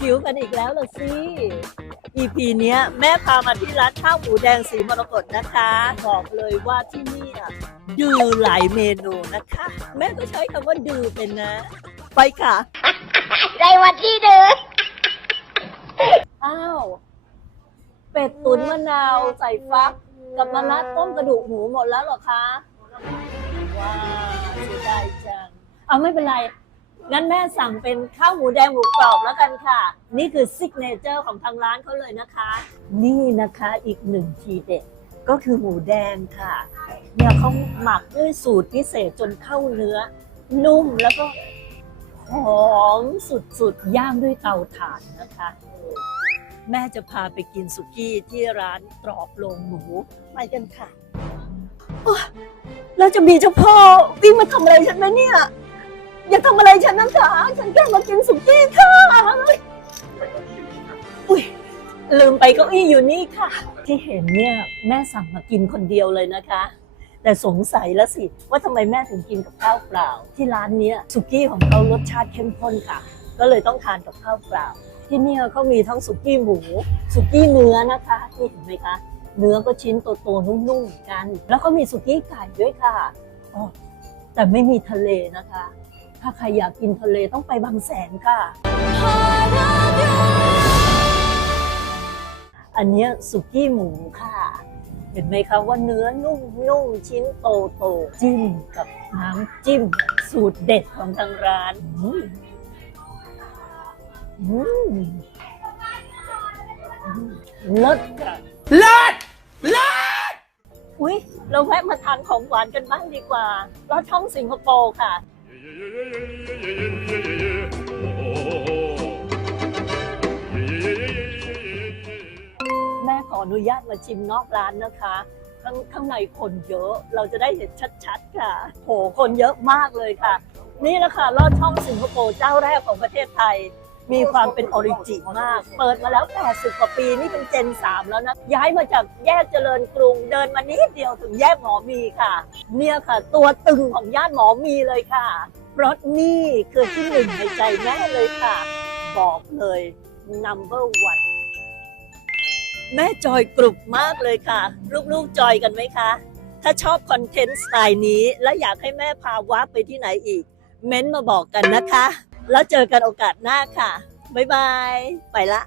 หิวกันอีกแล้วล่ะสิ EP เนี้ยแม่พามาที่ร้านข้าวหมูแดงสีมรกตนะคะ บอกเลยว่าที่นี่อะดือหลายเมนูนะคะ แม่ก็ใช้คำว่าดือเป็นนะ ไปค่ะ ในวันที่หนึ่งอ้าว เป็ดตุ๋นมะนาวใส่ฟัก กับมะระต้มกระดูกหมูหมดแล้วเหรอคะ ว้าวเสียดายจัง เอาไม่เป็นไร งั้นแม่สั่งเป็นข้าวหมูแดงหมูกรอบแล้วกันค่ะ นี่คือซิกเนเจอร์ของทางร้านเขาเลยนะคะ นี่นะคะอีกหนึ่งทีเด็ดก็คือหมูแดงค่ะ เนี่ยเขาหมักด้วยสูตรพิเศษจนเข้าเนื้อ นุ่มแล้วก็หอมสุดๆ ย่างด้วยเตาถ่านนะคะ แม่จะพาไปกินสุกี้ที่ร้านตรอบโลงหมูไปกันค่ะแล้วจะมีเจ้าพ่อวิ่งมาทำอะไรฉันไหมเนี่ย อย่าทำอะไรฉันนะคะฉันแค่มากินสุกี้ค่ะ อุ้ยลืมไปเก้าอี้อยู่นี่ค่ะ ที่เห็นเนี่ยแม่สั่งมากินคนเดียวเลยนะคะ แต่สงสัยแล้วสิ ว่าทำไมแม่ถึงกินกับข้าวเปล่า ที่ร้านเนี้ยสุกี้ของเขารสชาติเข้มข้นค่ะ ก็เลยต้องทานกับข้าวเปล่า ที่เนี่ยเขามีทั้งสุกี้หมู สุกี้เนื้อนะคะนี่เห็นไหมคะ เนื้อก็ชิ้นโตๆนุ่มๆกัน แล้วก็มีสุกี้ไก่ด้วยค่ะอ๋อแต่ไม่มีทะเลนะคะ ถ้าใครอยากกินทะเลต้องไปบางแสนค่ะ อันเนี้ยสุกี้หมูค่ะ เห็นไหมคะว่าเนื้อนุ่มๆชิ้นโตๆจิ้มกับน้ำจิ้ม สูตรเด็ดของทางร้านอืมอืมอืมเลิศค่ะเลิศเลิศอุ๊ยเราแวะมาทานของหวานกันบ้างดีกว่าลอดช่องสิงคโปร์ค่ะ แม่ขออนุญาตมาชิมนอกร้านนะคะ ข้างข้างในคนเยอะ เราจะได้เห็นชัดๆค่ะ โห คนเยอะมากเลยค่ะ นี่แหละค่ะลอดช่องสิงคโปร์เจ้าแรกของประเทศไทย มีความเป็นออริจินมาก เปิดมาแล้ว 80 กว่าปีนี่เป็นเจน 3 แล้วนะ ย้ายมาจากแยกเจริญกรุง เดินมานิดเดียวถึงแยกหมอมีค่ะ เนี่ยค่ะ ตัวตึงของย่านหมอมีเลยค่ะ เพราะนี่คือที่หนึ่งในใจแม่เลยค่ะ บอกเลย number one แม่จอยกรุบมากเลยค่ะ ลูกๆจอยกันไหมคะ ถ้าชอบคอนเทนต์สไตล์นี้ และอยากให้แม่พาวับไปที่ไหนอีก เม้นต์มาบอกกันนะคะ แล้วเจอกันโอกาสหน้าค่ะ บ๊ายบาย ไปละ